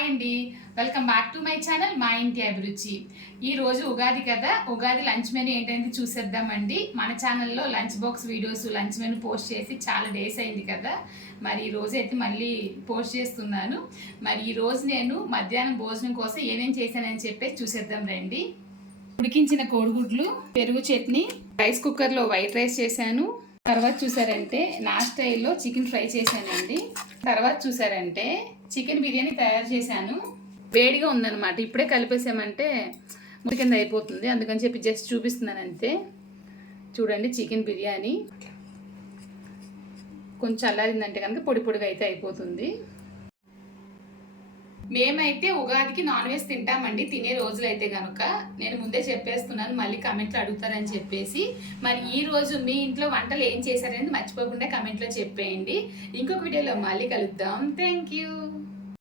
Hi అండి, welcome back to my channel మా ఇంటి అభిరుచి. ఈ రోజు ఉగాది కదా, ఉగాది లంచ్ మెనూ ఏంటనేది చూసేద్దామండి. మన ఛానల్లో lunch box videos, lunch menu post చేసి చాలా డేస్ అయింది కదా. మరి ఈ రోజు అయితే మళ్ళీ పోస్ట్ చేస్తున్నాను. మరి ఈ రోజు నేను మధ్యాహ్నం భోజనం కోసం ఏమేం చేశానని చెప్పేసి చూసేద్దాం రండి. ఉడికించిన కోడిగుడ్లు, పెరుగు చట్నీ, రైస్ కుక్కర్లో వైట్ రైస్ చేశాను. తర్వాత చూసారంటే నా స్టైల్లో చికెన్ ఫ్రై చేశానండి. తర్వాత చూసారంటే చికెన్ బిర్యానీ తయారు చేశాను. వేడిగా ఉందన్నమాట, ఇప్పుడే కలిపేసామంటే ముడి కింద అయిపోతుంది, అందుకని చెప్పి జస్ట్ చూపిస్తున్నాను అంతే. చూడండి చికెన్ బిర్యానీ కొంచెం చల్లారిందంటే కనుక పొడి పొడిగా అయితే అయిపోతుంది. మేమైతే ఉగాదికి నాన్ వెజ్ తింటామండి, తినే రోజులైతే కనుక. నేను ముందే చెప్పేస్తున్నాను, మళ్ళీ కమెంట్లో అడుగుతారని చెప్పేసి. మరి ఈ రోజు మీ ఇంట్లో వంటలు ఏం చేశారనేది మర్చిపోకుండా కమెంట్లో చెప్పేయండి. ఇంకొక వీడియోలో మళ్ళీ కలుద్దాం. Thank you.